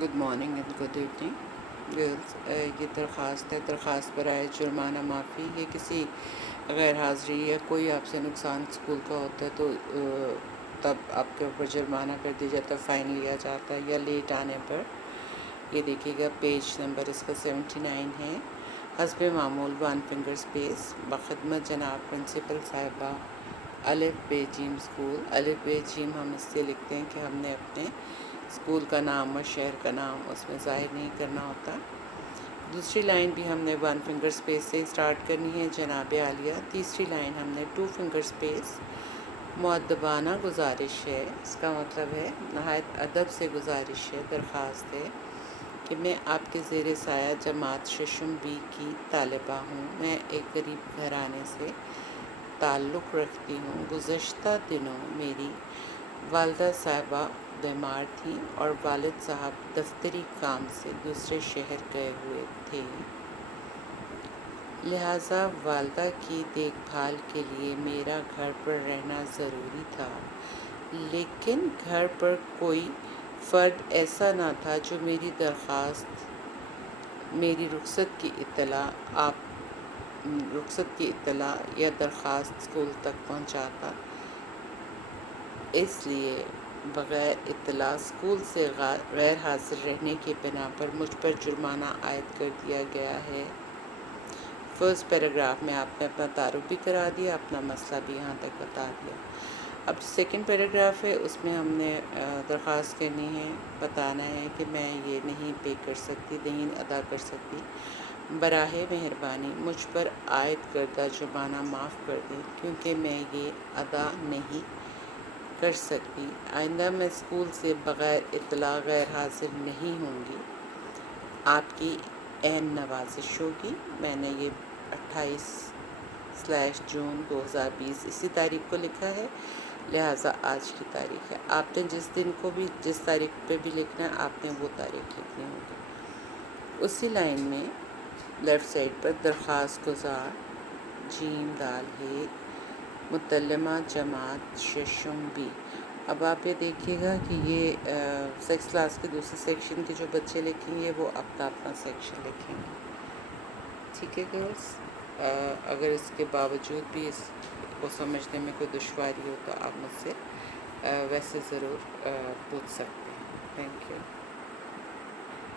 Good morning and good evening girls. یہ درخواست ہے درخواست برائے جرمانہ معافی. یہ کسی غیر حاضری یا کوئی آپ سے نقصان اسکول کا ہوتا ہے تو تب آپ کے اوپر جرمانہ کر دیا جاتا ہے، فائن لیا جاتا ہے یا لیٹ آنے پر. یہ دیکھیے گا پیج نمبر اس کا 79 ہے. حسب معمول 1 فنگر اسپیس بخدمت جناب پرنسپل صاحبہ الف بے جیم اسکول. الف بے جیم ہم اس سے لکھتے ہیں کہ ہم نے اپنے اسکول کا نام اور شہر کا نام اس میں ظاہر نہیں کرنا ہوتا. دوسری لائن بھی ہم نے 1 فنگر اسپیس سے اسٹارٹ کرنی ہے. جناب عالیہ. تیسری لائن ہم نے 2 فنگر اسپیس مؤدبانہ گزارش ہے. اس کا مطلب ہے نہایت ادب سے گزارش ہے، درخواست ہے کہ میں آپ کے زیر سایہ جماعت ششم بی کی طالبہ ہوں. میں ایک غریب گھرانے سے تعلق رکھتی ہوں. گزشتہ دنوں میری والدہ صاحبہ بیمار تھیں اور والد صاحب دفتری کام سے دوسرے شہر گئے ہوئے تھے، لہٰذا والدہ کی دیکھ بھال کے لیے میرا گھر پر رہنا ضروری تھا. لیکن گھر پر کوئی فرد ایسا نہ تھا جو میری رخصت کی اطلاع یا درخواست اسکول تک پہنچاتا. اس لیے بغیر اطلاع اسکول سے غیر حاضر رہنے کی بنا پر مجھ پر جرمانہ عائد کر دیا گیا ہے. فرسٹ پیراگراف میں آپ نے اپنا تعارف بھی کرا دیا، اپنا مسئلہ بھی یہاں تک بتا دیا. اب سیکنڈ پیراگراف ہے، اس میں ہم نے درخواست کرنی ہے، بتانا ہے کہ میں یہ نہیں پے کر سکتی، نہیں ادا کر سکتی. براہ مہربانی مجھ پر عائد کردہ جرمانہ معاف کر دیں کیونکہ میں یہ ادا نہیں کر سکتی. آئندہ میں اسکول سے بغیر اطلاع غیر حاضر نہیں ہوں گی. آپ کی عین نوازش ہوگی. میں نے یہ 28/جون 2020 اسی تاریخ کو لکھا ہے، لہٰذا آج کی تاریخ ہے. آپ نے جس تاریخ پہ بھی لکھنا ہے آپ نے وہ تاریخ لکھنی ہوگی. اسی لائن میں لیفٹ سائڈ پر درخواست گزار جیم دال ہے متعلمہ جماعت ششم بی. اب آپ یہ دیکھیے گا کہ یہ سیکس کلاس کے دوسرے سیکشن کے جو بچے لکھیں گے وہ اپنا سیکشن لکھیں گے. ٹھیک ہے گرلس. اگر اس کے باوجود بھی اس کو سمجھنے میں کوئی دشواری ہو تو آپ مجھ سے ویسے ضرور پوچھ سکتے ہیں. Thank you.